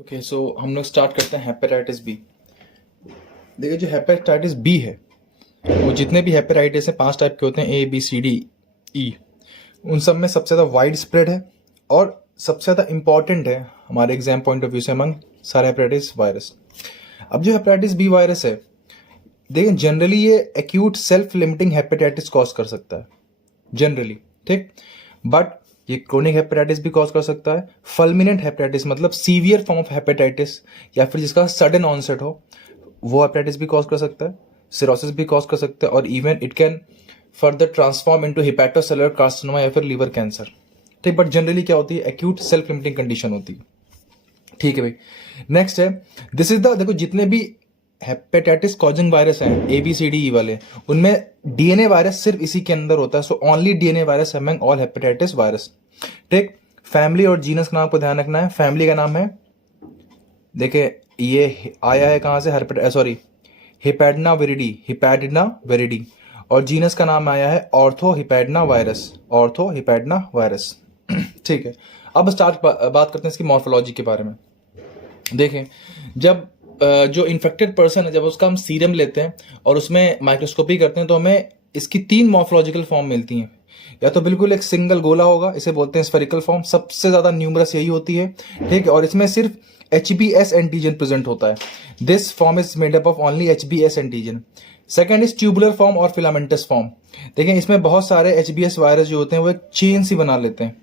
Okay so हम लोग start करते हैं हेपेटाइटिस बी। देखिए जो हेपेटाइटिस बी है वो जितने भी हेपेटाइटिस हैं 5 टाइप के होते हैं, ए बी सी डी ई। उन सब में सबसे ज़्यादा वाइड स्प्रेड है और सबसे ज़्यादा इंपॉर्टेंट है हमारे एग्जाम पॉइंट ऑफ व्यू से अमंग सारे हेपेटाइटिस वायरस। अब जो हेपेटाइटिस बी वायरस है, देखिए जनरली ये acute self limiting hepatitis cause कर सकता है जनरली, ठीक। बट ये क्रोनिक हेपेटाइटिस भी कॉज कर सकता है, फल्मिनेंट हेपेटाइटिस मतलब सीवियर फॉर्म ऑफ हेपेटाइटिस या फिर जिसका सडन ऑनसेट हो वो हेपेटाइटिस भी कॉज कर सकता है, सिरोसिस भी कॉज कर सकता है और even it can further transform into hepatocellular carcinoma या फिर लीवर कैंसर, ठीक। बट जनरली क्या होती है, एक्यूट सेल्फ लिमिटिंग कंडीशन होती है, ठीक है भाई। नेक्स्ट है, दिस इज द, देखो जितने भी हेपेटाइटिस कॉजिंग वायरस हैं ए बी सी डी ई वाले, उनमें डीएनए वायरस सिर्फ इसी के अंदर होता है। So only DNA virus among all hepatitis virus, ठीक। फैमिली और जीनस का नाम आपको ध्यान रखना है। फैमिली का नाम है, देखिए ये आया है कहां से, हिपैडना वेरिडी, हिपैडना वेरिडी। और जीनस का नाम आया है ऑर्थो हिपैडना वायरस, ऑर्थो हिपैडना वायरस, ठीक है। अब बात करते हैं इसकी मॉर्फोलॉजी के बारे में। देखें, जब जो इन्फेक्टेड पर्सन है, जब उसका हम सीरम लेते हैं और उसमें माइक्रोस्कोपी करते हैं तो हमें इसकी 3 मॉर्फोलॉजिकल फॉर्म मिलती हैं। या तो बिल्कुल एक सिंगल गोला होगा, इसे बोलते हैं स्फेरिकल फॉर्म, सबसे ज्यादा न्यूमरस यही होती है, ठीक है। और इसमें सिर्फ HBS एंटीजन प्रेजेंट होता है। This form is made up of only HBS antigen. Second is tubular form और फिलामेंटस फॉर्म। देखें इसमें बहुत सारे HBS वायरस जो होते हैं वो एक चेन सी बना लेते हैं,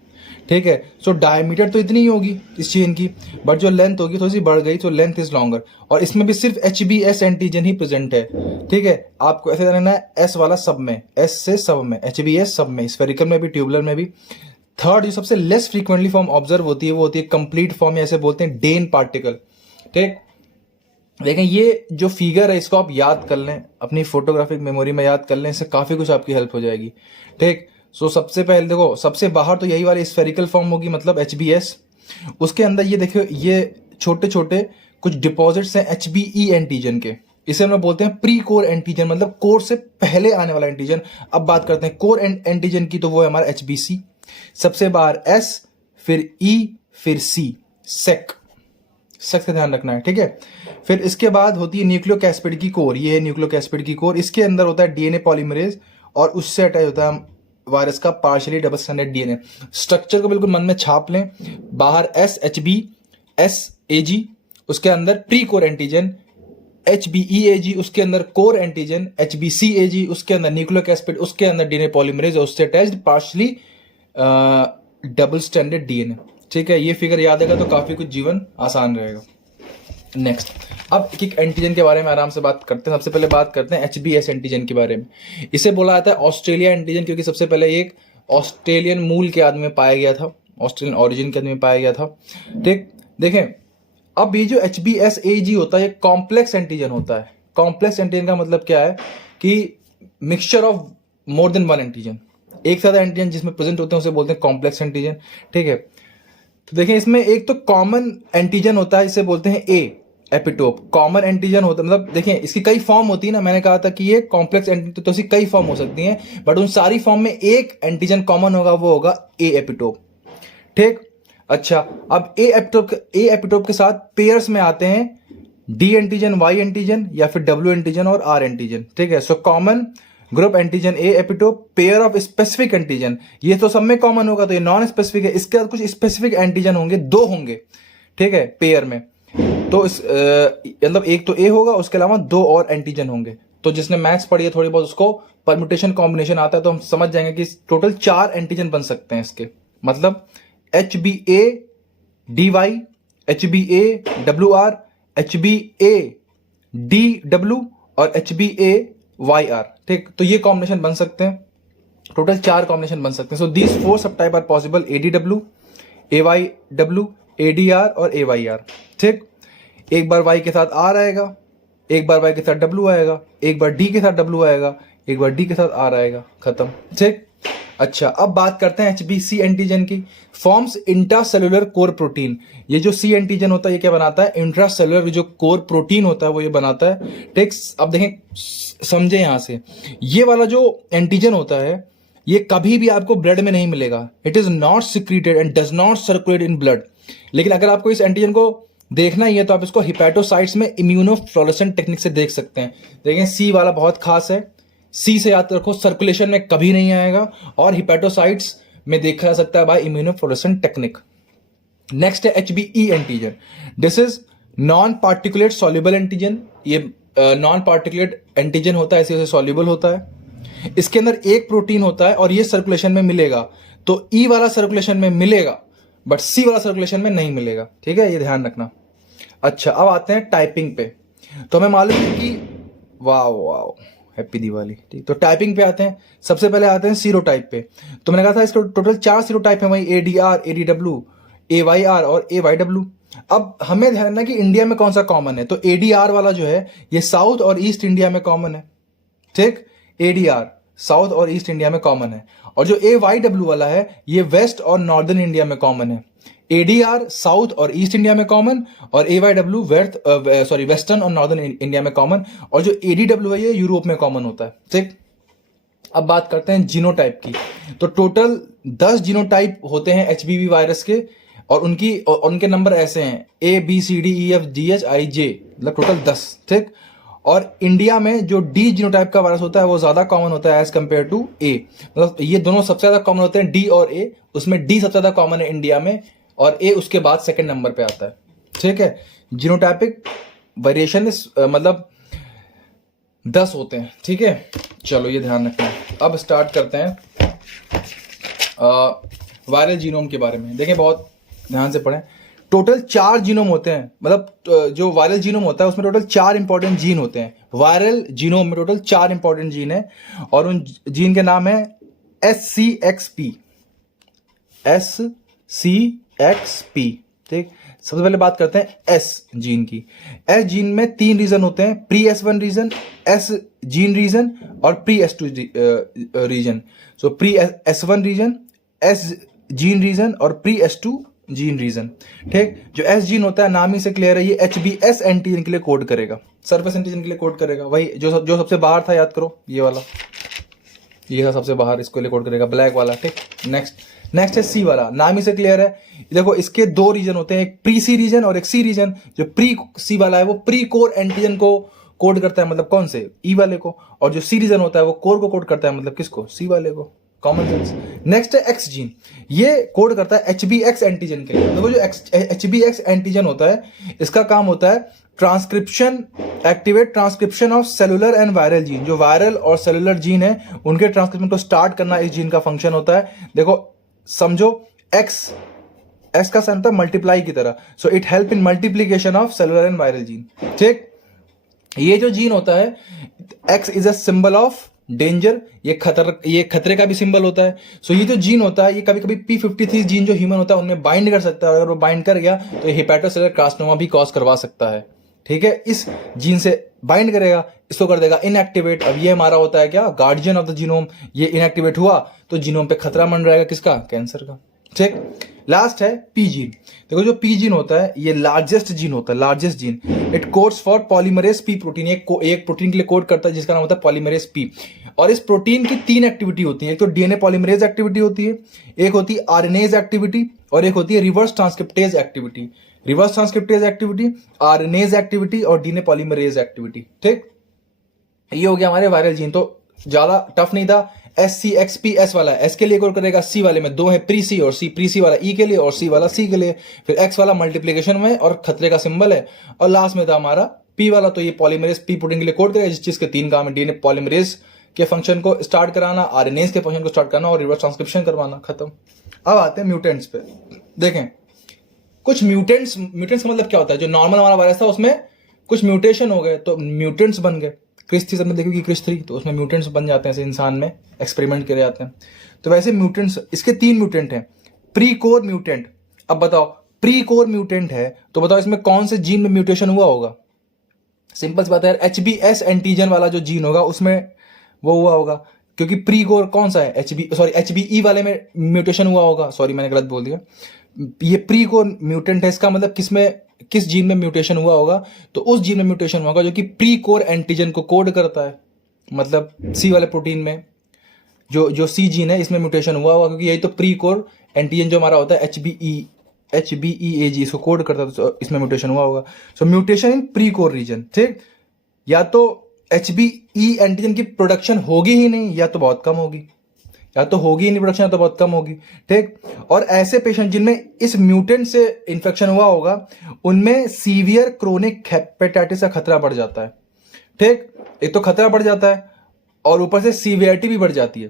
ठीक है। सो डायमीटर तो इतनी ही होगी इस चेन की, बट जो लेंथ होगी थोड़ी सी बढ़ गई, तो लेंथ इज लॉन्गर। और इसमें भी सिर्फ HBS एंटीजन ही प्रेजेंट है, ठीक है। आपको ऐसे रहना है, S वाला सब में, S से सब में, HBS सब में, स्फेरिकल में भी, ट्यूबुलर में भी। थर्ड जो सबसे लेस फ्रीक्वेंटली फॉर्म ऑब्जर्व होती है वो होती है कंप्लीट फॉर्म, या ऐसे बोलते हैं डेन पार्टिकल, ठीक। देखें ये जो फिगर है इसको आप याद कर लें, अपनी फोटोग्राफिक मेमोरी में याद कर लें, इससे काफी कुछ आपकी हेल्प हो जाएगी, ठीक। सो सबसे पहले देखो, सबसे बाहर तो यही वाली स्फेरिकल फॉर्म होगी, मतलब HBS। उसके अंदर ये देखो, ये छोटे छोटे कुछ डिपॉजिट्स हैं HBE एंटीजन के, इसे हम लोग बोलते हैं प्री कोर एंटीजन, मतलब कोर से पहले आने वाला एंटीजन। अब बात करते हैं कोर एंटीजन की, तो वो है हमारा HBC। सबसे बाहर S, फिर E, फिर C, सेक का ध्यान रखना है, ठीक है। फिर इसके बाद होती है न्यूक्लियोकैस्पिड की कोर, ये है न्यूक्लियोकैस्पिड की कोर। इसके अंदर होता है DNA पॉलीमरेज और उससे अटैच होता है वायरस का partially double stranded DNA। Structure को बिल्कुल मन में छाप लें, बाहर SHBSAG, उसके अंदर प्री कोर एंटीजन HBEAG, उसके अंदर कोर एंटीजन HBCAG, उसके अंदर न्यूक्लियोकैस्पिड, उसके अंदर DNA पॉलीमरेज और उससे attached partially double stranded DNA, ठीक है। ये फिगर याद आएगा तो काफी कुछ जीवन आसान रहेगा। नेक्स्ट, अब एक एक एंटीजन के बारे में आराम से बात करते हैं। सबसे पहले बात करते हैं HBS एंटीजन के बारे में। इसे बोला जाता है ऑस्ट्रेलिया एंटीजन, क्योंकि सबसे पहले एक ऑस्ट्रेलियन मूल के आदमी में पाया गया था, ऑस्ट्रेलियन ओरिजिन के आदमी में पाया गया था, ठीक। देखें, अब ये जो HBsAg होता है ये कॉम्प्लेक्स एंटीजन होता है। कॉम्प्लेक्स एंटीजन का मतलब क्या है कि mixture of more than one antigen, एक साथ एंटीजन जिसमें प्रेजेंट होते हैं उसे बोलते हैं कॉम्प्लेक्स एंटीजन, ठीक है। तो देखें इसमें एक तो कॉमन एंटीजन होता है, इसे बोलते हैं A एपिटोप। कॉमन एंटीजन होता है, मतलब देखें इसकी कई फॉर्म होती है ना, मैंने कहा था कि ये कॉम्प्लेक्स एंटीजन, तो इसकी कई फॉर्म हो सकती हैं, बट उन सारी फॉर्म में एक एंटीजन कॉमन होगा, वो होगा A एपिटोप, ठीक। अच्छा, अब A एपिटोप के साथ पेयर्स में आते हैं D एंटीजन, Y एंटीजन या फिर W एंटीजन और R एंटीजन, ठीक है। So common group antigen A epitope, pair of specific antigen, ये तो सब में कॉमन होगा तो ये नॉन स्पेसिफिक है। इसके बाद कुछ स्पेसिफिक एंटीजन होंगे, 2 होंगे, ठीक है, पेयर में। तो इस मतलब एक तो A होगा, उसके अलावा 2 और एंटीजन होंगे। तो जिसने मैथ्स पढ़ी है थोड़ी बहुत, उसको परम्यूटेशन कॉम्बिनेशन आता है, तो हम समझ जाएंगे कि टोटल 4 एंटीजन बन सकते हैं इसके, मतलब HBADY, HBAWR, HBADW और HBAYR, ठीक। तो ये कॉम्बिनेशन बन सकते हैं, टोटल 4 कॉम्बिनेशन बन सकते हैं। सो these 4 subtype are possible, ADW, AYW, ADR और AYR, ठीक। एक बार Y के साथ R आएगा, एक बार Y के साथ W आएगा, एक बार D के साथ W आएगा, एक बार D के साथ R आएगा, खत्म, ठीक। अच्छा, अब बात करते हैं HBC एंटीजन की। Forms intracellular core protein. ये जो C एंटीजन होता है ये क्या बनाता है, इंट्रासेलुलर जो कोर प्रोटीन होता है वो ये बनाता है, ठीक। अब देखें, समझे यहां से, ये वाला जो एंटीजन होता है ये कभी भी आपको ब्लड में नहीं मिलेगा, it is not secreted and does not circulate in blood. लेकिन अगर आपको इस एंटीजन को देखना ही है तो आप इसको हिपैटोसाइट्स में इम्यूनोफ्लोरेसेंट टेक्निक से देख सकते हैं। देखें सी वाला बहुत खास है, सी से याद रखो, सर्कुलेशन में कभी नहीं आएगा और हिपैटोसाइट्स में देखा जा सकता है बाय इम्यूनोफ्लोरेसेंट टेक्निक। नेक्स्ट है HBE antigen. This is non particulate soluble antigen. ये नॉन पार्टिकुलेट एंटीजन होता है, इसे सॉल्युबल होता है। इसके अंदर एक प्रोटीन होता है और ये सर्कुलेशन में मिलेगा, तो ई वाला सर्कुलेशन में मिलेगा बट सी वाला सर्कुलेशन में नहीं मिलेगा। ठीक है, ये ध्यान रखना। अच्छा, अब आते हैं टाइपिंग पे। तो हमें मालूम है कि वाह वाह हैप्पी दिवाली। ठीक, तो टाइपिंग पे आते हैं। सबसे पहले आते हैं सीरोटाइप पे। तो मैंने कहा था इसके टोटल 4 सीरोटाइप है, वही ADR, ADW, AYR और AYW। अब हमें ध्यान रखना कि इंडिया में कौन सा कॉमन है। तो ADR वाला जो है ये साउथ और ईस्ट इंडिया में कॉमन है। ठीक, ADR साउथ और ईस्ट इंडिया में कॉमन है। और जो AYW वाला है ये वेस्ट और नॉर्दर्न इंडिया में कॉमन है। ADR साउथ और ईस्ट इंडिया में कॉमन और AYW वेस्टर्न और नॉर्दर्न इंडिया में कॉमन। और जो ADW है ये यूरोप में कॉमन होता है। ठीक, अब बात करते हैं जीनोटाइप की। तो टोटल 10 जीनोटाइप होते हैं HBV वायरस के और उनके नंबर ऐसे हैं ABCDEFGHIJ, मतलब टोटल 10। ठीक, और इंडिया में जो D जीनोटाइप का वायरस होता है वो ज्यादा कॉमन होता है एज कंपेयर टू A। मतलब ये दोनों सबसे ज्यादा कॉमन होते हैं, D और A। उसमें D सबसे ज्यादा कॉमन है इंडिया में और A उसके बाद सेकंड नंबर पे आता है। ठीक है, जीनोटाइपिक वेरिएशन मतलब 10 होते हैं। ठीक है, चलो ये ध्यान रखना। अब स्टार्ट करते हैं वायरल जीनोम के बारे में। देखें, बहुत ध्यान से पढ़ें। टोटल 4 जीनोम होते हैं, मतलब जो वायरल जीनोम होता है उसमें टोटल 4 इंपॉर्टेंट जीन होते हैं। वायरल जीनोम में टोटल 4 इंपॉर्टेंट जीन है और उन जीन के नाम है SCXP। SCXP। ठीक, सबसे पहले बात करते हैं S जीन की। S जीन में 3 रीजन होते हैं, pre S1 region, S gene region और pre S2 region. So pre S1 region, S gene region और प्री S2 जीन रीजन। ठीक, जो S जीन होता है नाम ही से क्लियर है, ये HBS एंटीजन के लिए कोड करेगा, सरफेस एंटीजन के लिए कोड करेगा। वही जो सबसे बाहर था, याद करो, ये वाला, ये था सबसे बाहर, इसको लिए कोड करेगा, ब्लैक वाला। ठीक, नेक्स्ट है सी वाला, नाम ही से क्लियर है। देखो इसके 2 रीजन होते हैं, एक प्री सी रीजन और एक सी रीजन। जो प्री सी वाला है वो प्री कोर एंटीजन को कोड करता है, मतलब कौन से, ई वाले को। और जो सी रीजन होता है वो कोर को कोड करता है, मतलब किसको, सी वाले को। Common sense. नेक्स्ट है एक्स जीन, ये कोड करता है HBX एंटीजन के लिए। देखो जो HBX एंटीजन होता है इसका काम होता है transcription, activate transcription of cellular and viral gene. जो वायरल और सेलुलर जीन है उनके ट्रांसक्रिप्शन को स्टार्ट करना इस जीन का फंक्शन होता है। देखो समझो, एक्स का साइन होता है मल्टीप्लाई की तरह, so it help in multiplication of cellular and viral gene. ठीक, ये जो जीन होता है x is a symbol of danger, ये खतरे का भी सिंबल होता है। सो ये जो जीन होता है ये कभी कभी P53 जीन जो ह्यूमन होता है उनमें बाइंड कर सकता है, और अगर वो बाइंड कर गया तो ये हेपेटोसेलुलर कार्सिनोमा भी कॉज करवा सकता है। ठीक है, इस जीन से बाइंड करेगा, इसको कर देगा इनएक्टिवेट। अब ये हमारा होता है क्या, गार्डियन ऑफ द जीनोम। ये इनएक्टिवेट हुआ तो जीनोम पे खतरा मंडराएगा, किसका, कैंसर का। ठीक, लास्ट है पी जीन। देखो जो पी जीन होता है ये लार्जेस्ट जीन होता है, largest gene. It codes for polymerase P protein. एक प्रोटीन के लिए कोड करता है जिसका नाम होता है पॉलीमरेज पी। और इस प्रोटीन की 3 एक्टिविटी होती है, एक तो डीएनए पॉलीमरेज एक्टिविटी होती है, एक होती है आरएनएज एक्टिविटी और एक होती है reverse transcriptase activity. Reverse transcriptase activity, RNase activity और डीएनए पॉलीमरेज एक्टिविटी। ठीक, ये हो गया हमारे वायरल जीन। तो ज्यादा टफ नहीं था। SCXPS वाला एस के लिए कोड करेगा, सी वाले में 2 है प्री सी और सी, प्री सी वाला ई के लिए और सी वाला सी के लिए। फिर एक्स वाला मल्टीप्लीकेशन में और खतरे का सिंबल है। और लास्ट में था हमारा पी वाला, तो ये पॉलीमरेज पी प्रोटीन के लिए कोड करेगा, जिस चीज के 3 काम है, डीएनए पॉलीमरेज के फंक्शन को स्टार्ट कराना, आरएनएज के फंक्शन को स्टार्ट करना और रिवर्स ट्रांसक्रिप्शन करवाना। खत्म। अब आते हैं म्यूटेंट्स पे। देखें कुछ म्यूटेंट्स का मतलब क्या होता है, जो नॉर्मल हमारा वायरस था उसमें कुछ म्यूटेशन हो गए तो म्यूटेंट्स बन गए। क्रिस 3 में देखिए क्रिस 3, तो उसमें म्यूटेंट्स बन जाते हैं, ऐसे इंसान में एक्सपेरिमेंट करे जाते हैं। तो वैसे म्यूटेंट्स, इसके 3 म्यूटेंट हैं। प्री कोर म्यूटेंट, अब बताओ प्री कोर म्यूटेंट है तो बताओ इसमें कौन से जीन में म्यूटेशन हुआ होगा। सिंपल सी बात है यार, HBS एंटीजन वाला जो जीन होगा उसमें वो हुआ होगा, क्योंकि प्री कोर कौन सा है, HBE वाले में म्यूटेशन हुआ होगा। सॉरी मैंने गलत बोल दिया, ये प्री कोर म्यूटेंट है, इसका मतलब किस जीन में म्यूटेशन हुआ होगा, तो उस जीन में म्यूटेशन होगा जो कि प्री कोर एंटीजन को कोड करता है। मतलब सी वाले प्रोटीन में जो सी जीन है इसमें म्यूटेशन हुआ होगा, क्योंकि यही तो प्री कोर एंटीजन जो हमारा होता है HBE HBeAg इसको कोड करता है, तो इसमें म्यूटेशन हुआ होगा। So mutation in pre core region, ठीक। या तो HBe एंटीजन की प्रोडक्शन होगी ही नहीं, या तो बहुत कम होगी, या तो होगी ही नहीं प्रोडक्शन, या तो बहुत कम होगी, ठीक। और ऐसे पेशेंट जिनमें इस म्यूटेंट से इन्फेक्शन हुआ होगा, उनमें सीवियर क्रोनिक हेपेटाइटिस का खतरा बढ़ जाता है, ठीक। एक तो खतरा बढ़ जाता है और ऊपर से सीवियरिटी भी बढ़ जाती है।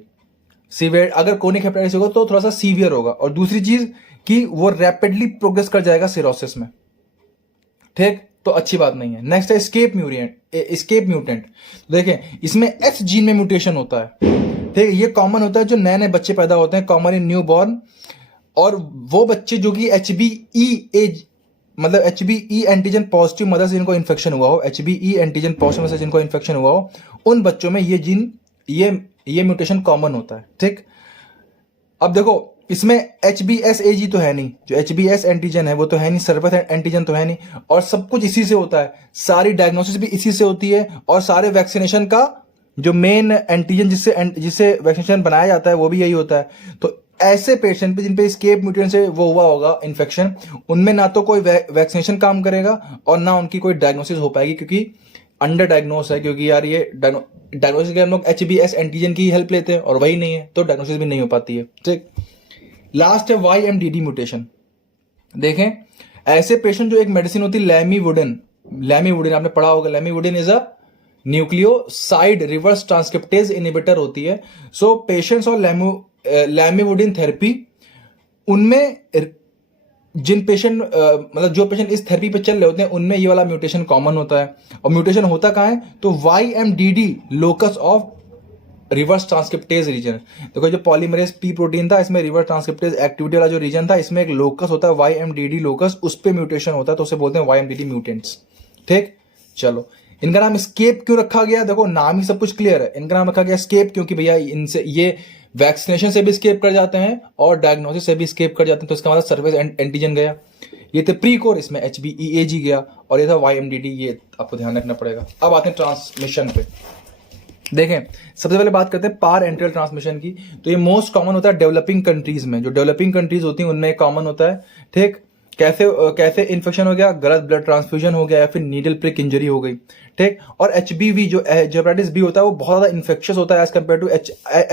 सीवियर अगर क्रोनिक हेपेटाइटिस होगा तो थोड़ा सा सीवियर होगा, और दूसरी चीज कि वो रैपिडली प्रोग्रेस कर जाएगा सिरोसिस में, ठीक। तो अच्छी बात नहीं है। नेक्स्ट है एस्केप म्यूटेंट। देखें इसमें X जीन में म्यूटेशन होता है, ठीक। ये कॉमन होता है जो नए नए बच्चे पैदा होते हैं, कॉमन इन न्यू बॉर्न, और वो बच्चे जो कि HBe एंटीजन पॉजिटिव मदर से जिनको इन्फेक्शन हुआ हो, HBe एंटीजन पॉजिटिव मदर से जिनको इन्फेक्शन हुआ हो, उन बच्चों में ये जीन ये म्यूटेशन कॉमन होता है, ठीक। अब देखो इसमें HBsAg तो है नहीं, जो HBs एंटीजन है वो तो है नहीं, सर्विस एंटीजन तो है नहीं, और सब कुछ इसी से होता है, सारी डायग्नोसिस भी इसी से होती है, और सारे वैक्सीनेशन का जो मेन एंटीजन जिससे वैक्सीनेशन बनाया जाता है वो भी यही होता है। तो ऐसे पेशेंट पे जिन पे एस्केप म्यूटेंट से वो हुआ होगा इन्फेक्शन, उनमें ना तो कोई वैक्सीनेशन काम करेगा और ना उनकी कोई डायग्नोसिस हो पाएगी, क्योंकि अंडर डायग्नोस है। क्योंकि यार ये डायग्नोसिस के हम लोग HBs एंटीजन की हेल्प लेते हैं और वही नहीं है, तो डायग्नोसिस भी नहीं हो पाती है, ठीक। लास्ट है YMDD म्यूटेशन। देखें ऐसे पेशेंट जो एक मेडिसिन होती है लैमीवुडिन आपने पढ़ा होगा, lamivudine is a nucleoside reverse transcriptase inhibitor होती है। सो पेशेंट्स और लैमीवुडिन थेरेपी, उनमें जिन पेशेंट जो पेशेंट इस थेरेपी पे चल रहे होते हैं उनमें ये वाला म्यूटेशन कॉमन होता है। और म्यूटेशन होता कहाँ है, तो YMDD locus of reverse transcriptase region. देखो जो पॉलीमरेज P प्रोटीन था, इसमें रिवर्स ट्रांसक्रिप्टेज एक्टिविटी वाला जो रीजन था, इसमें एक लोकस होता है YMDD लोकस, उस पे म्यूटेशन होता है, तो उसे बोलते हैं YMDD म्यूटेंट्स, ठीक। चलो इनका नाम स्केप क्यों रखा गया, देखो नाम ही सब कुछ क्लियर है। इनका नाम रखा गया स्केप क्योंकि भैया इनसे ये वैक्सीनेशन से भी स्केप कर जाते हैं और डायग्नोसिस से भी स्केप कर जाते हैं, तो इसका मतलब सर्विस एंटीजन गया। ये थे प्री कोर, इसमें HBeAg गया, और ये था YMDD, ये आपको ध्यान रखना पड़ेगा। अब आते हैं ट्रांसमिशन पे। देखें सबसे पहले बात करते हैं पार एंट्रल ट्रांसमिशन की। तो ये मोस्ट कॉमन होता है डेवलपिंग कंट्रीज में, जो डेवलपिंग कंट्रीज होती हैं उनमें कॉमन होता है, ठीक। कैसे इन्फेक्शन हो गया, गलत ब्लड ट्रांसफ्यूजन हो गया, या फिर नीडल प्रिक इंजरी हो गई, ठीक। और HBV जो हेपेटाइटिस बी होता है वो बहुत ज्यादा इन्फेक्शियस होता है as compare to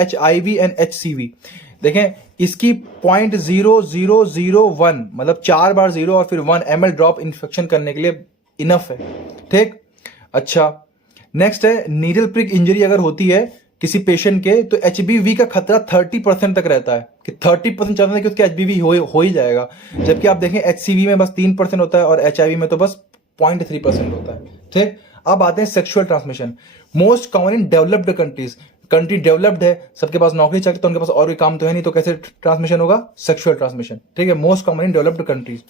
HIV and HCV। देखें इसकी 0.0001 मतलब 4 बार 0 और फिर 1 ml ड्रॉप इन्फेक्शन करने के लिए इनफ है, ठीक। अच्छा नेक्स्ट है नीडल प्रिक इंजरी अगर होती है किसी पेशेंट के, तो HBV का खतरा 30% तक रहता है, कि 30% चांस है कि उसके HBV हो ही जाएगा। जबकि आप देखें HCV में बस 3% होता है और HIV में तो बस 0.3% होता है, ठीक। अब आते हैं sexual transmission. Most common in developed country developed है, सबके पास नौकरी चाहिए तो उनके पास और कोई काम तो है नहीं, तो कैसे ट्रांसमिशन होगा, सेक्सुअल ट्रांसमिशन, ठीक है। Most common in developed countries.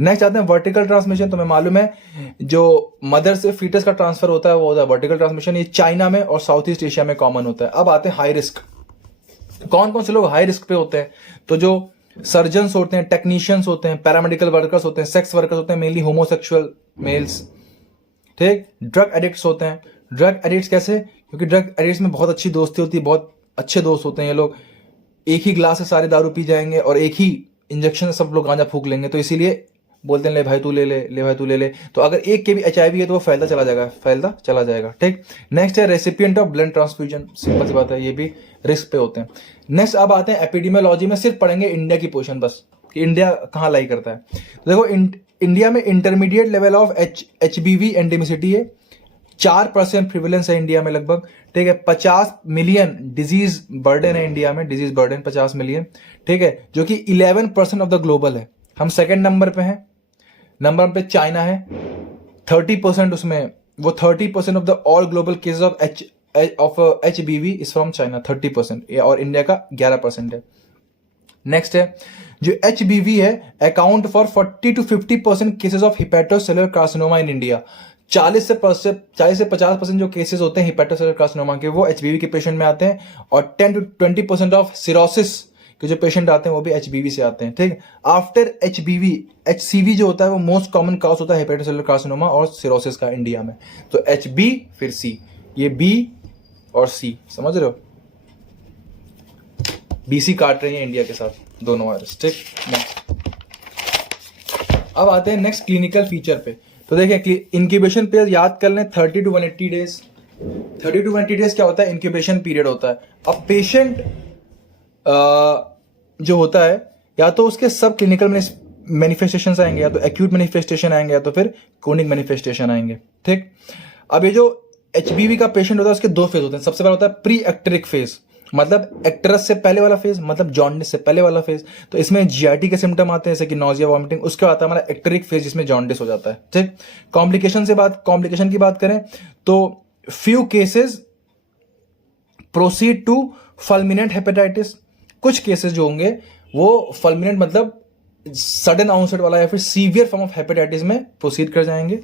Next आते हैं वर्टिकल ट्रांसमिशन। तुम्हें मालूम है जो मदर से फीटस का ट्रांसफर होता है वो होता है वर्टिकल ट्रांसमिशन, ये चाइना में और साउथ ईस्ट एशिया में कॉमन होता है। अब आते हैं हाई रिस्क। कौन कौन से लोग हाई रिस्क पे होते हैं, तो जो सर्जन्स होते हैं, टेक्नीशियंस होते हैं, पैरामेडिकल वर्कर्स होते हैं, सेक्स वर्कर्स होते हैं, मेनली होमोसेक्सुअल मेल्स, ठीक। ड्रग एडिक्ट्स होते हैं। ड्रग एडिक्ट्स कैसे, क्योंकि ड्रग एडिक्ट्स में बहुत अच्छी दोस्ती होती है, बहुत अच्छे दोस्त होते हैं ये लोग, एक ही ग्लास से सारे दारू पी जाएंगे और एक ही इंजेक्शन से सब लोग गांजा फूक लेंगे, तो इसीलिए बोलते हैं ले भाई तू ले ले। तो अगर एक के भी HIV है तो वो फैलता चला जाएगा, ठीक। नेक्स्ट है recipient of blood transfusion, simple सी बात है, ये भी रिस्क पे होते हैं। नेक्स्ट अब आते हैं एपिडेमियोलॉजी में, सिर्फ पढ़ेंगे इंडिया की पोर्शन बस, कि इंडिया कहाँ लाई करता है। तो देखो इंडिया में intermediate level of HBV endemicity है, 4% प्रिविलेंस है इंडिया में लगभग, ठीक है। 50 मिलियन डिजीज बर्डन है इंडिया में, डिजीज बर्डन 50 मिलियन, ठीक है, जो कि 11% ऑफ द ग्लोबल है। हम सेकंड नंबर पे हैं, नंबर पे चाइना है 30%, उसमें वो 30% of the all global cases of HBV is from China, 30%, और इंडिया का 11% है। नेक्स्ट है जो HBV है account for 40 to 50% cases of hepatocellular carcinoma in India. 40 से 50% जो केसेस होते हैं हिपेटोसेलुलर कार्सिनोमा के वो HBV के पेशेंट में आते हैं, और 10 to 20% ऑफ सिरोसिस के जो पेशेंट आते हैं वो भी HBV से आते हैं, ठीक। आफ्टर HBV HCV जो होता है वो मोस्ट कॉमन काज होता है हेपेटोसेलुलर कार्सिनोमा और सिरोसिस का इंडिया में। तो HB फिर C, ये B और C समझ रहे हो, BC काट रही है इंडिया के साथ दोनों वायरस, ठीक। अब आते हैं नेक्स्ट क्लिनिकल फीचर पे। तो देखिए इंक्यूबेशन पीरियड याद कर लें 30 to 180 डेज। 30 to 180 डेज क्या होता है? इंक्यूबेशन पीरियड होता है। अब पेशेंट जो होता है या तो उसके सब क्लिनिकल मैनिफेस्टेशन आएंगे, या तो एक्यूट मैनिफेस्टेशन आएंगे, या तो फिर क्रोनिक मैनिफेस्टेशन आएंगे। ठीक, अब ये जो एचबीवी का पेशेंट होता है उसके दो फेज होते हैं। सबसे पहला होता है प्री एक्टरिक फेज, मतलब एक्टरस से पहले वाला फेज, मतलब जॉन्डिस से पहले वाला फेज। तो इसमें जीआरटी के सिम्टम आते हैं जैसे कि नोजिया, वॉमिटिंग। उसके बाद आता है हमारा एक्टरिक फेज जिसमें जॉन्डिस हो जाता है। ठीक, कॉम्प्लिकेशन की बात करें तो few cases proceed to fulminant hepatitis. कुछ केसेस जो होंगे वो फल्मिनेंट मतलब सडन ऑनसेट वाला या फिर सीवियर फॉर्म ऑफ हेपेटाइटिस में प्रोसीड कर जाएंगे।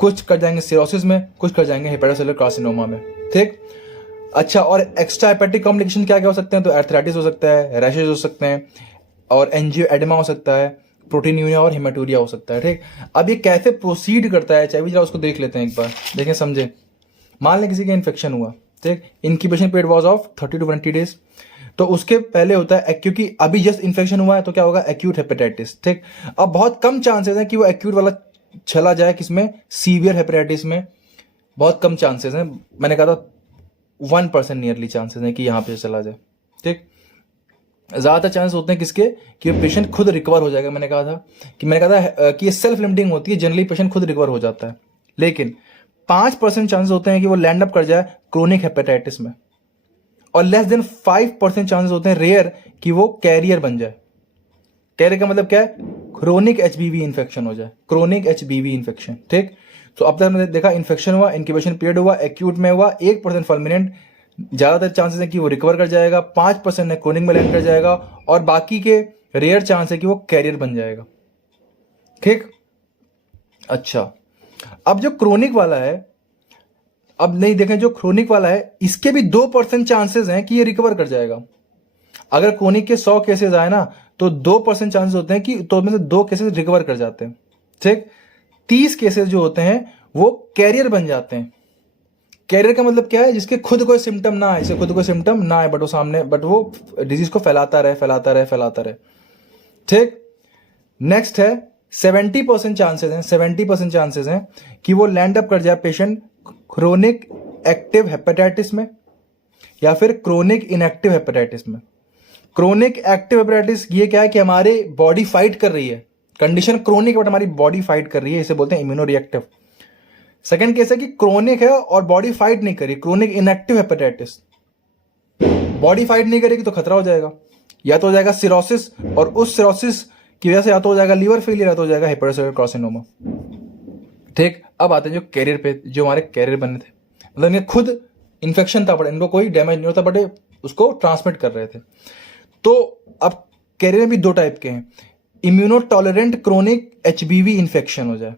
कुछ कर जाएंगे सिरोसिस में, कुछ कर जाएंगे हेपेटोसेलुलर कार्सिनोमा में। ठीक, अच्छा, और एक्स्ट्रा हेपेटिक कॉम्प्लिकेशन क्या क्या हो सकते हैं? तो आर्थराइटिस हो सकता है, रैशेज हो सकते हैं, और एंजियो एडेमा हो सकता है, प्रोटीन्यूरिया और हेमाटूरिया हो सकता है। ठीक, अब ये कैसे प्रोसीड करता है एचआईवी, जरा उसको देख लेते हैं एक बार, देखें समझे। मान लें किसी का इन्फेक्शन हुआ, ठीक, incubation period was of 30 to 180 days. तो उसके पहले होता है क्योंकि अभी जस्ट इन्फेक्शन हुआ है तो क्या होगा? Acute hepatitis. ठीक, अब बहुत कम चांसेस हैं कि वो एक्यूट वाला चला जाए किसमें? सीवियर हेपेटाइटिस में। बहुत कम चांसेस हैं, मैंने कहा था 1% नियरली चांसेस हैं कि यहां पे चला जाए। ठीक, ज्यादातर चांसेस होते हैं किसके? कि पेशेंट खुद रिकवर हो जाएगा। मैंने कहा था कि ये सेल्फ लिमिटिंग होती है, जनरली पेशेंट खुद रिकवर हो जाता है। लेकिन 5% चांसेस होते हैं कि वो लैंड अप कर जाए क्रोनिक हेपेटाइटिस में, और लेस देन 5% चांसेस होते हैं रेयर कि वो कैरियर बन जाए। कैरियर का मतलब क्या है? क्रोनिक एचबीवी इन्फेक्शन हो जाए, क्रोनिक एचबीवी इन्फेक्शन। ठीक, तो अब तक हमने देखा इन्फेक्शन हुआ, इंक्यूबेशन पीरियड हुआ, एक्यूट में हुआ, 1% फल्मिनेंट, ज्यादातर चांसेस है कि वो रिकवर कर जाएगा, 5% है क्रोनिक में लैंड कर जाएगा, और बाकी के रेयर चांस है कि वो कैरियर बन जाएगा। ठीक, अच्छा, अब जो क्रोनिक वाला है, अब नहीं देखें, जो क्रोनिक वाला है इसके भी 2% चांसेस हैं कि ये रिकवर कर जाएगा। अगर क्रोनिक के 100 केसेस आए ना तो 2% चांसेस होते हैं कि तो में से 2 केसेस रिकवर कर जाते हैं। ठीक, 30 केसेस जो होते हैं वो कैरियर बन जाते हैं। कैरियर का मतलब क्या है? जिसके खुद कोई सिम्टम ना आए, खुद कोई सिम्टम ना आए, बट वो डिजीज को फैलाता रहे। ठीक, नेक्स्ट है 70% चांसेस हैं कि वो लैंड अप कर जाए पेशेंट क्रोनिक एक्टिव हेपेटाइटिस में या फिर क्रोनिक इनएक्टिव हेपेटाइटिस में। क्रोनिक एक्टिव हेपेटाइटिस ये क्या है? कि हमारी बॉडी फाइट कर रही है, कंडीशन क्रोनिक बट हमारी बॉडी फाइट कर रही है, इसे बोलते हैं इम्यूनो रिएक्टिव। सेकेंड केस है कि क्रोनिक है और बॉडी फाइट नहीं करी, chronic inactive hepatitis. Body fight नहीं करेगी तो खतरा हो जाएगा, या तो हो जाएगा सिरोसिस, और उस सिरोसिस की वजह से या तो हो जाएगा लीवर फेलियर, या तो हो जाएगा हेपेटोसेलुलर कार्सिनोमा। ठीक, अब आते हैं जो कैरियर पे, जो हमारे कैरियर बने थे, मतलब इन्हें खुद इन्फेक्शन था बट इनको कोई डैमेज नहीं होता, बट उसको ट्रांसमिट कर रहे थे। तो अब कैरियर में भी 2 टाइप के हैं। Immuno tolerant chronic HBV infection हो जाए,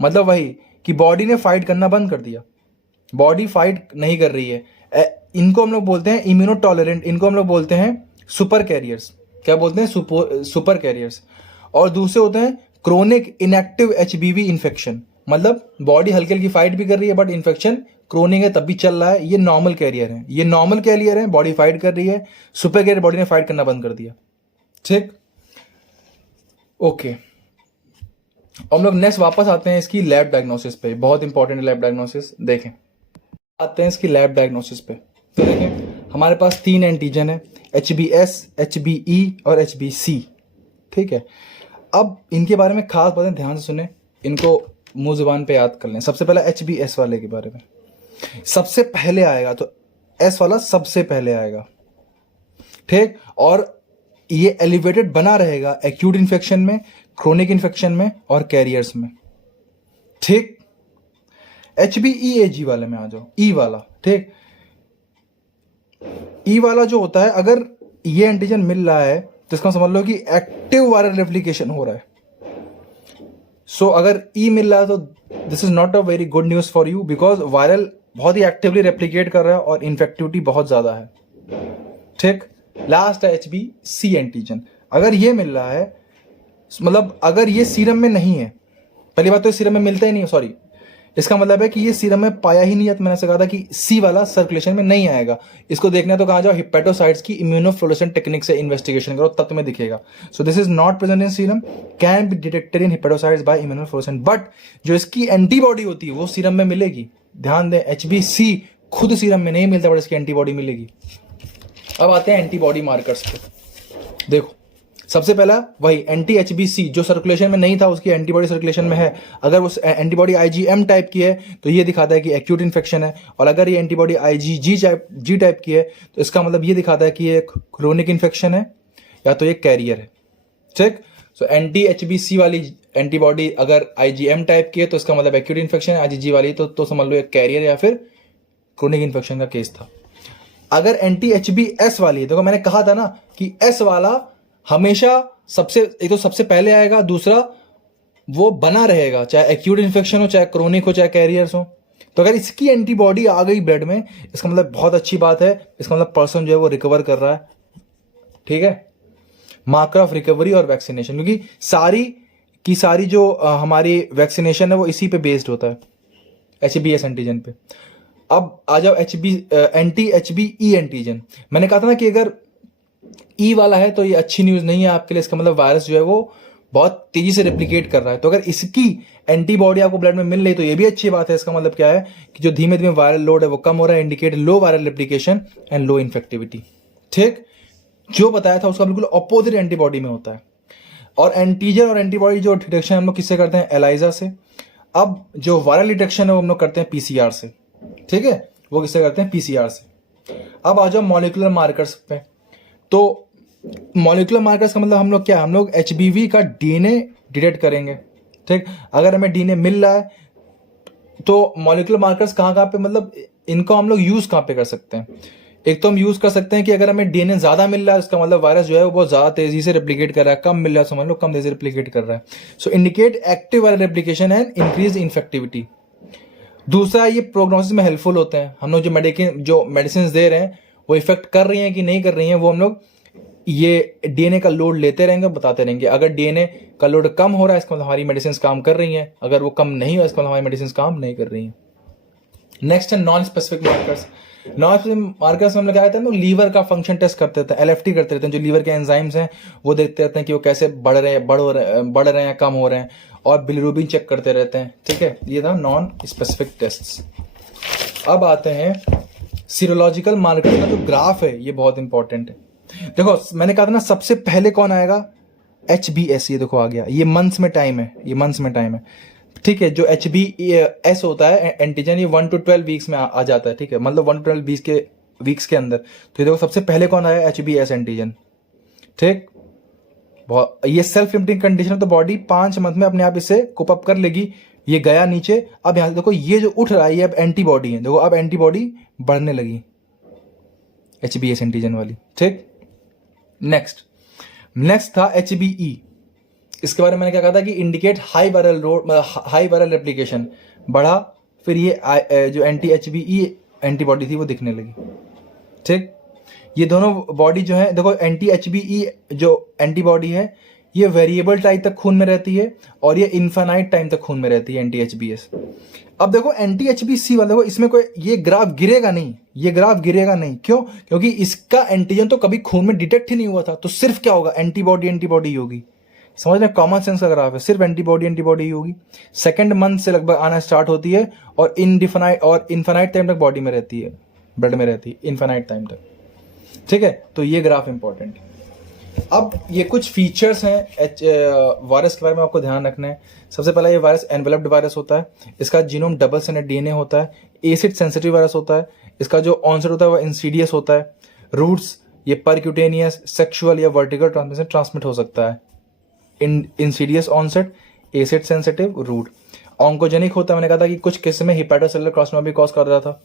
मतलब वही कि बॉडी ने फाइट करना बंद कर दिया, बॉडी फाइट नहीं कर रही है, इनको हम लोग बोलते हैं इम्यूनो टॉलरेंट, इनको हम लोग बोलते हैं सुपर कैरियर्स। क्या बोलते हैं? Super carriers. और दूसरे होते हैं क्रोनिक इनएक्टिव एचबीवी इन्फेक्शन, मतलब बॉडी हल्की हल्की फाइट भी कर रही है बट इन्फेक्शन क्रोनिक है तब भी चल रहा है। ये नॉर्मल कैरियर है, बॉडी फाइट कर रही है। सुपर कैरियर, बॉडी ने फाइट करना बंद कर दिया। ठीक, ओके, हम लोग नेक्स्ट वापस आते हैं इसकी लैब डायग्नोसिस पे। बहुत इंपॉर्टेंट है लैब डायग्नोसिस। देखें, आते हैं इसकी लैब डायग्नोसिस पे। तो देखें, हमारे पास 3 एंटीजन है, HbS, HbE और HbC। ठीक है, अब इनके बारे में खास बातें ध्यान से सुने, इनको मुंह जुबान पे याद कर लें। सबसे पहला HbS वाले के बारे में सबसे पहले आएगा, तो S वाला सबसे पहले आएगा। ठीक, और ये एलिवेटेड बना रहेगा एक्यूट इन्फेक्शन में, क्रोनिक इन्फेक्शन में और कैरियर्स में। ठीक, HbEAg वाले में आ जाओ, E वाला। ठीक, E वाला जो होता है, अगर ये एंटीजन मिल रहा है तो इसका समझ लो कि एक्टिव वायरल रेप्लिकेशन हो रहा है। सो अगर E मिल रहा है तो this is not a very good news for you, because viral बहुत ही एक्टिवली रेप्लिकेट कर रहा है और इन्फेक्टिविटी बहुत ज्यादा है। ठीक, लास्ट है HbC एंटीजन। अगर ये मिल रहा है, मतलब अगर ये सीरम में नहीं है, पहली बात तो सीरम में मिलता ही नहीं है, सॉरी, इसका मतलब है कि ये सीरम में पाया ही नहीं है। तो मैंने ऐसा कहा था कि सी वाला सर्कुलेशन में नहीं आएगा। इसको देखना है तो कहाँ जाओ, हिपेटोसाइट्स की इम्यूनोफ्लोरेसेंट टेक्निक से इन्वेस्टिगेशन करो, तब तुम्हें दिखेगा। So this is not present in serum, can be detected in hepatocytes by immunofluorescent, but जो इसकी एंटीबॉडी होती है वो सीरम में मिलेगी। ध्यान दें, HbC खुद सीरम में नहीं मिलता, बट इसकी एंटीबॉडी मिलेगी। अब आते हैं एंटीबॉडी मार्कर्स पे। देखो, सबसे पहला वही anti-HbC जो सर्कुलेशन में नहीं था, उसकी एंटीबॉडी सर्कुलेशन में है। अगर उस एंटीबॉडी IgM टाइप की है तो ये दिखाता है कि एक्यूट इन्फेक्शन है, और अगर ये एंटीबॉडी IgG टाइप की है तो इसका मतलब ये दिखाता है कि ये क्रोनिक इन्फेक्शन है या तो ये कैरियर है। ठीक, सो anti-HbC वाली एंटीबॉडी अगर IgM टाइप की है तो इसका मतलब एक्यूट इन्फेक्शन है, IgG वाली तो समझ लो ये कैरियर या फिर क्रोनिक इन्फेक्शन का केस था। अगर anti-HbS वाली है, देखो मैंने कहा था ना कि S वाला हमेशा एक तो सबसे पहले आएगा, दूसरा वो बना रहेगा, चाहे एक्यूट इन्फेक्शन हो, चाहे क्रोनिक हो, चाहे कैरियर्स हो। तो अगर इसकी एंटीबॉडी आ गई ब्लड में, इसका मतलब बहुत अच्छी बात है, इसका मतलब पर्सन जो है वो रिकवर कर रहा है। ठीक है, मार्कर ऑफ रिकवरी और वैक्सीनेशन, क्योंकि सारी की सारी जो हमारी वैक्सीनेशन है वो इसी पे बेस्ड होता है, HbS एंटीजन पे। अब आ जाओ anti-HbE एंटीजन। मैंने कहा था ना कि अगर ई वाला है तो ये अच्छी न्यूज नहीं है आपके लिए, इसका मतलब वायरस जो है वो बहुत तेजी से रेप्लिकेट कर रहा है। तो अगर इसकी एंटीबॉडी आपको ब्लड में मिल रही तो ये भी अच्छी बात है। इसका मतलब क्या है कि जो धीमे धीमे वायरल लोड है वो कम हो रहा है, indicate low viral replication and low infectivity. ठीक, जो बताया था उसका बिल्कुल अपोजिट एंटीबॉडी में होता है। और एंटीजन और एंटीबॉडी जो डिटेक्शन हम लोग किससे करते हैं, एलाइजा से। अब जो वायरल डिटेक्शन है वो हम लोग करते हैं PCR से। ठीक है, वो किससे करते हैं, PCR से। अब आ जाओ मॉलिक्यूलर मार्कर्स पे। तो मॉलिक्यूलर मार्कर्स का मतलब हम लोग क्या, हम लोग HBV का DNA डिटेक्ट करेंगे। ठीक, अगर हमें DNA मिल रहा है तो मॉलिक्यूलर मार्कर्स कहाँ पे, मतलब इनको हम लोग यूज कहाँ पे कर सकते हैं। एक तो हम यूज कर सकते हैं कि अगर हमें DNA ज्यादा मिल रहा है, उसका मतलब वायरस जो है वो बहुत ज्यादा तेजी से रेप्लिकेट कर रहा है। कम मिल रहा है, समझ लो कम तेजी से रेप्लिकेट कर रहा है। So indicate active viral replication and increase infectivity. दूसरा, ये प्रोग्नोसिस में हेल्पफुल होते हैं। हम लोग जो मेडिसिन दे रहे हैं वो इफेक्ट कर रही हैं कि नहीं कर रही हैं, वो हम लोग ये DNA का लोड लेते रहेंगे, बताते रहेंगे। अगर DNA का लोड कम हो रहा है, इसका मतलब हमारी मेडिसिन काम कर रही हैं। अगर वो कम नहीं हो, इसका मतलब हमारी मेडिसिन काम नहीं कर रही हैं। नेक्स्ट है non specific markers. Non specific markers में हम लोग क्या कहते हैं, लीवर का फंक्शन टेस्ट करते रहते हैं, LFT करते रहते हैं। जो लीवर के एंजाइम्स हैं वो देखते रहते हैं कि वो कैसे बढ़ रहे हैं या कम हो रहे हैं, और बिलिरुबिन चेक करते रहते हैं। ठीक है, ये था नॉन स्पेसिफिक टेस्ट। अब आते हैं सीरोलॉजिकल मार्कर का जो ग्राफ है, ये बहुत इंपॉर्टेंट है। देखो मैंने कहा था ना, सबसे पहले कौन आएगा, HbS। ये देखो आ गया, ये मंथ्स में टाइम है, ये मंथ्स में टाइम है। ठीक है, जो HbS होता है एंटीजन, ये 1 to 12 वीक्स में आ जाता है। ठीक है, मतलब 1 to 12 वीक्स के अंदर। तो ये देखो सबसे पहले कौन आया, HbS एंटीजन। ठीक, ये सेल्फ लिमिटिंग कंडीशन है, तो बॉडी 5 मंथ में अपने आप इसे कोप अप कर लेगी। ये गया नीचे। अब यहां से देखो ये जो उठ रहा है ये अब एंटीबॉडी है। देखो अब एंटीबॉडी बढ़ने लगी, HbS एंटीजन वाली। ठीक, नेक्स्ट था HbE। इसके बारे में मैंने क्या कहा था कि इंडिकेट हाई वायरल रेप्लिकेशन, बढ़ा। फिर ये जो anti-HbE एंटीबॉडी थी वो दिखने लगी। ठीक, ये दोनों बॉडी जो है, देखो anti-HbE जो एंटीबॉडी है ये वेरिएबल टाइम तक खून में रहती है, और ये इन्फानाइट टाइम तक खून में रहती है anti-HbS। अब देखो anti-HbC वाला, देखो इसमें कोई ये ग्राफ गिरेगा नहीं, ये ग्राफ गिरेगा नहीं। क्यों? क्योंकि इसका एंटीजन तो कभी खून में डिटेक्ट ही नहीं हुआ था। तो सिर्फ क्या होगा, एंटीबॉडी होगी। समझ रहे, कॉमन सेंस का ग्राफ है, सिर्फ एंटीबॉडी होगी। सेकंड मंथ से लगभग आना स्टार्ट होती है, और इनफाइनाइट टाइम तक बॉडी में रहती है, ब्लड में रहती है, इनफाइनाइट टाइम तक। ठीक है, तो ये ग्राफ इंपॉर्टेंट है। अब ये कुछ फीचर्स हैं वायरस के बारे में आपको ध्यान रखना है। सबसे पहला, ये वायरस एनवेलप्ड वायरस होता है। इसका जीनोम डबल स्ट्रैंडेड DNA होता है। एसिड सेंसिटिव वायरस होता है। इसका जो ऑनसेट होता है वो इंसीडियस होता है। रूट्स, ये परक्यूटेनियस, सेक्सुअल या वर्टिकल ट्रांसमिशन ट्रांसमिट हो सकता है। Insidious onset, acid sensitive, route. Oncogenic होता है, मैंने कहा था कि कुछ केस में हिपैटोसेलुलर कार्सिनोमा भी कॉज कर रहा था।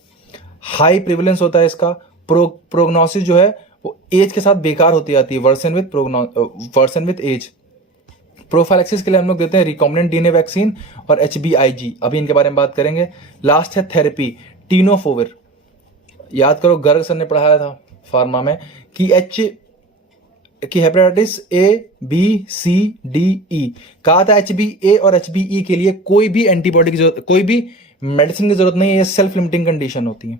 हाई प्रिवेलेंस होता है इसका। प्रोग्नोसिस जो है वो एज के साथ बेकार होती जाती है, वर्सन विद एज। प्रोफाइलेक्सिस के लिए हम लोग देते हैं रिकॉम्बिनेंट DNA वैक्सीन और HBIG, अभी इनके बारे में बात करेंगे। लास्ट है थेरेपी, टीनोफोविर। याद करो, गर्ग सर ने पढ़ाया था फार्मा में कि कि hepatitis A B C D E, कहा था HbA और HbE के लिए कोई भी एंटीबॉडी की जरूरत, कोई भी मेडिसिन की जरूरत नहीं है, ये सेल्फ लिमिटिंग कंडीशन होती है।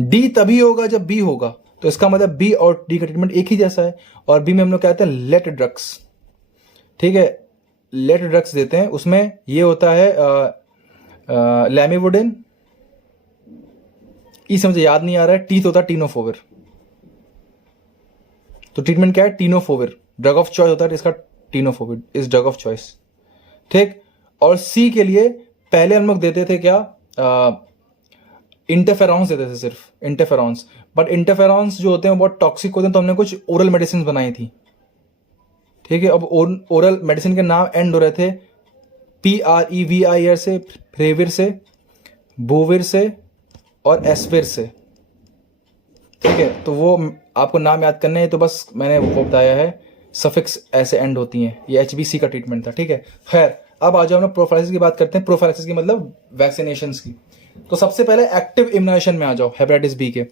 डी तभी होगा जब बी होगा, तो इसका मतलब बी और डी का ट्रीटमेंट एक ही जैसा है। और बी में हम लोग कहते हैं लेट ड्रग्स, ठीक है, लेट ड्रग्स देते हैं। उसमें ये होता है लैमिवुडिन, ई से मुझे याद नहीं आ रहा है, टी होता है टीनोफोविर। तो ट्रीटमेंट क्या है, टीनोफोविर ड्रग ऑफ चॉइस होता है, इसका tenofovir is drug of choice, ठीक। और सी के लिए पहले हम लोग देते थे क्या, इंटरफेरॉन्स देते थे, सिर्फ इंटरफेरॉन्स। बट इंटरफेरॉन्स जो होते हैं बहुत टॉक्सिक होते हैं, तो हमने कुछ ओरल मेडिसिन बनाई थी, ठीक है। अब ओरल मेडिसिन के नाम एंड हो रहे थे PREVIR से, फ्रेविर से, बोविर से और एस्विर से, ठीक है। तो वो आपको नाम याद करने हैं, तो बस मैंने वो बताया है, सफिक्स ऐसे एंड होती हैं। ये HbC का ट्रीटमेंट था, ठीक है। खैर, अब आ जाओ हम लोग प्रोफाइलिसिस की बात करते हैं। प्रोफाइलिसिस की मतलब वैक्सीनेशन की। तो सबसे पहले एक्टिव इम्यूनाइजेशन में आ जाओ हेपेटाइटिस बी के।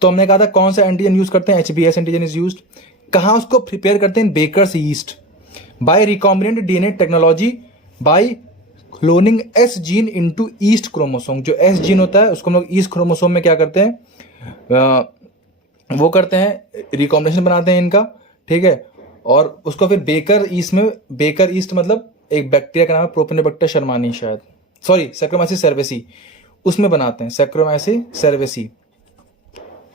तो हमने कहा था कौन सा एंटीजन यूज करते हैं, HbS एंटीजन इज यूज्ड। कहाँ उसको प्रिपेयर करते हैं, baker's yeast by recombinant DNA technology by cloning S gene into yeast chromosome. जो S जीन होता है उसको हम लोग ईस्ट क्रोमोसोम में क्या करते हैं, वो करते हैं, रिकॉम्बिनेशन बनाते हैं इनका, ठीक है। और उसको फिर बेकर ईस्ट में, बेकर ईस्ट मतलब एक बैक्टीरिया का नाम है प्रोपिनोबैक्टर शर्मानी, शायद, सॉरी सैक्रोमाइसिस सेरेवेसी, उसमें बनाते हैं, सैक्रोमाइसिस सेरेवेसी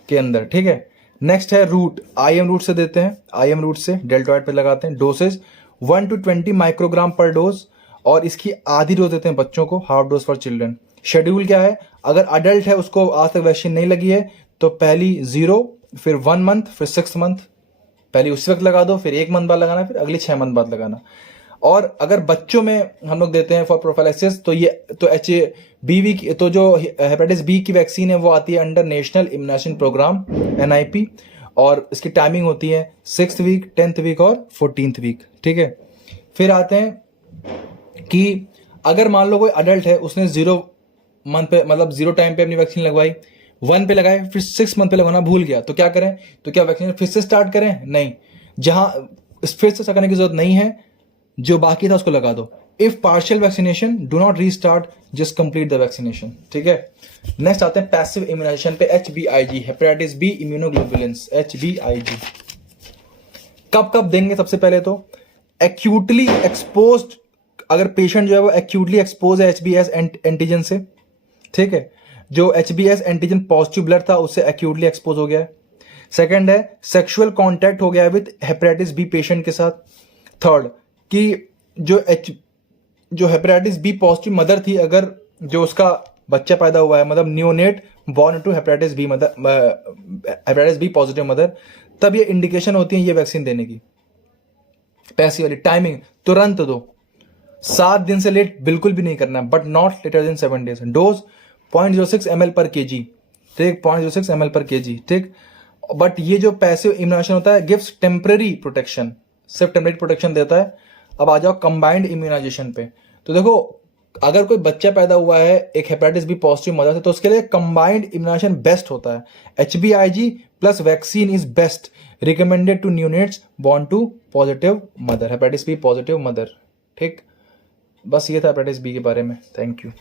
के अंदर, ठीक है। नेक्स्ट है रूट, IM रूट से देते हैं, IM रूट से डेल्टोइड पे लगाते हैं। डोसेज 1 to 20 माइक्रोग्राम पर डोज, और इसकी आधी डोज देते हैं बच्चों को, half dose for children. Schedule क्या है, अगर अडल्ट है उसको आज तक वैक्सीन नहीं लगी है तो पहली 0, फिर 1 मंथ, फिर 6 मंथ, पहले उस वक्त लगा दो, फिर 1 मंथ बाद लगाना, फिर अगली 6 मंथ बाद लगाना। और अगर बच्चों में हम लोग देते हैं फॉर प्रोफाइलेक्सिस, तो ये तो HBV की, तो जो हेपेटाइटिस बी की वैक्सीन है वो आती है under national immunization program NIP, और इसकी टाइमिंग होती है 6th वीक, 10th वीक और 14th वीक, ठीक है। फिर आते हैं कि अगर मान लो कोई अडल्ट है, उसने 0 मंथ पे, मतलब 0 टाइम पे अपनी वैक्सीन लगवाई, 1 पे लगाए, फिर 6 मंथ पे लगवाना भूल गया, तो क्या करें, तो क्या वैक्सीन फिर से स्टार्ट करें, नहीं, जहां फिर से करने की जरूरत नहीं है, जो बाकी था उसको लगा दो। If partial vaccination, do not restart, just complete the vaccination, ठीक है। नेक्स्ट आते हैं पैसिव इम्यूनाइजेशन पे, HBIG, hepatitis B immunoglobulins, HBIG कब कब देंगे, सबसे पहले तो एक्यूटली एक्सपोज्ड, अगर पेशेंट जो है वो एक्यूटली एक्सपोज है HbS एंटीजन से, ठीक है, जो HbS एंटीजन पॉजिटिव ब्लड था उससे एक्यूटली एक्सपोज हो गया है। सेकंड है सेक्सुअल कांटेक्ट हो गया विद हेपेटाइटिस बी पेशेंट के साथ। थर्ड कि जो हेपेटाइटिस बी पॉजिटिव मदर थी, अगर जो उसका बच्चा पैदा हुआ है, मतलब neonate born to hepatitis B mother, hepatitis B positive mother, तब ये इंडिकेशन होती है ये वैक्सीन देने की। पैसी वाली टाइमिंग तुरंत दो, 7 दिन से लेट बिल्कुल भी नहीं करना, but not later than 7 days। Dose 0.06 ml पर kg, ठीक, 0.06 ml पर kg, ठीक। बट ये जो पैसिव इम्यूनाइजेशन होता है गिव्स टेम्पररी प्रोटेक्शन, सिर्फ टेम्पररी प्रोटेक्शन देता है। अब आ जाओ कंबाइंड इम्यूनाइजेशन पे। तो देखो, अगर कोई बच्चा पैदा हुआ है एक हेपेटाइटिस बी पॉजिटिव मदर से, तो उसके लिए कंबाइंड इम्यूनाइजेशन बेस्ट होता है। HBIG plus vaccine is best, recommended to neonates born to positive mother, hepatitis B positive mother, ठीक। बस ये था हेपेटाइटिस बी के बारे में। Thank you.